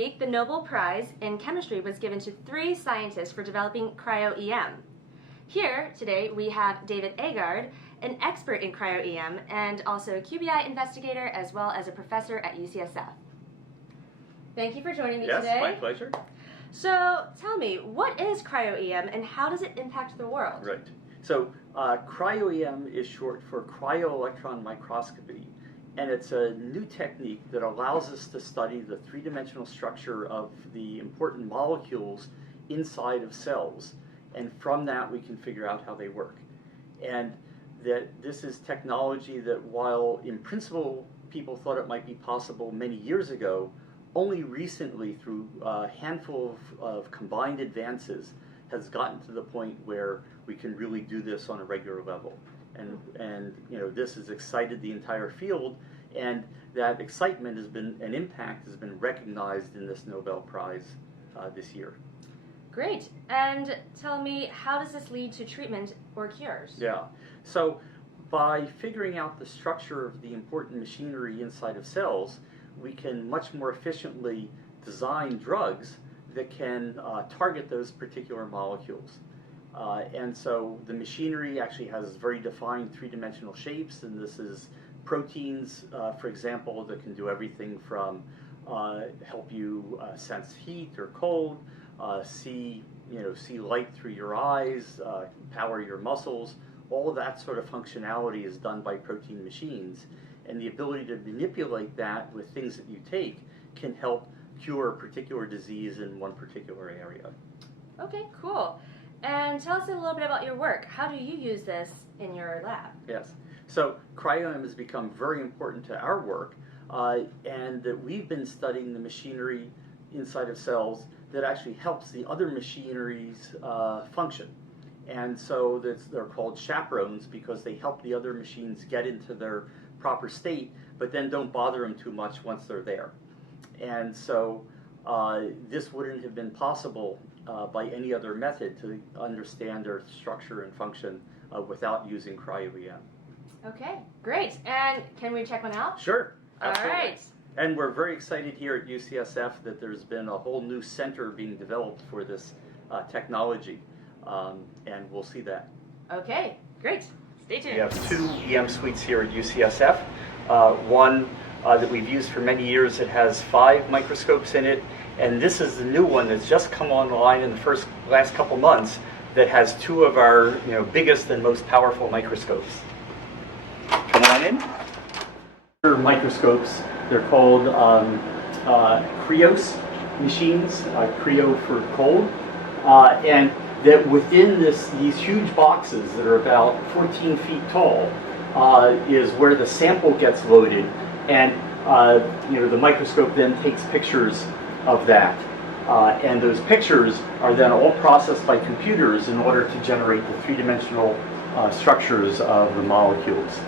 week, the Nobel Prize in Chemistry was given to 3 scientists for developing Cryo-EM. Here, today, we have David Agard, an expert in Cryo-EM and also a QBI investigator as well as a professor at UCSF. Thank you for joining me today. Yes, my pleasure. So, tell me, what is Cryo-EM and how does it impact the world? Right. So, Cryo-EM is short for cryo-electron microscopy, and it's a new technique that allows us to study the three-dimensional structure of the important molecules inside of cells, and from that we can figure out how they work. And that this is technology that, while in principle people thought it might be possible many years ago, only recently, through a handful of combined advances, has gotten to the point where we can really do this on a regular level. And you know, this has excited the entire field, and that excitement has been, and impact has been recognized in this Nobel Prize this year. Great. And tell me, how does this lead to treatment or cures? Yeah. So by figuring out the structure of the important machinery inside of cells, we can much more efficiently design drugs that can target those particular molecules. And so the machinery actually has very defined three-dimensional shapes, and this is proteins, for example, that can do everything from help you sense heat or cold, see light through your eyes, power your muscles. All of that sort of functionality is done by protein machines, and the ability to manipulate that with things that you take can help cure a particular disease in one particular area. Okay, cool. And tell us a little bit about your work. How do you use this in your lab? Yes. So Cryo-EM has become very important to our work, and that we've been studying the machinery inside of cells that actually helps the other machineries function. And so they're called chaperones because they help the other machines get into their proper state, but then don't bother them too much once they're there. And so this wouldn't have been possible by any other method to understand their structure and function without using Cryo-EM. Okay, great. And can we check one out? Sure, absolutely. All right. And we're very excited here at UCSF that there's been a whole new center being developed for this technology, and we'll see that. Okay, great. Stay tuned. We have 2 EM suites here at UCSF. One that we've used for many years that has 5 microscopes in it, and this is the new one that's just come online in the last couple months that has 2 of our biggest and most powerful microscopes. Come on in. Microscopes. They're called Krios machines, Cryo for cold, and that within these huge boxes that are about 14 feet tall is where the sample gets loaded, and the microscope then takes pictures of that, and those pictures are then all processed by computers in order to generate the three-dimensional structures of the molecules.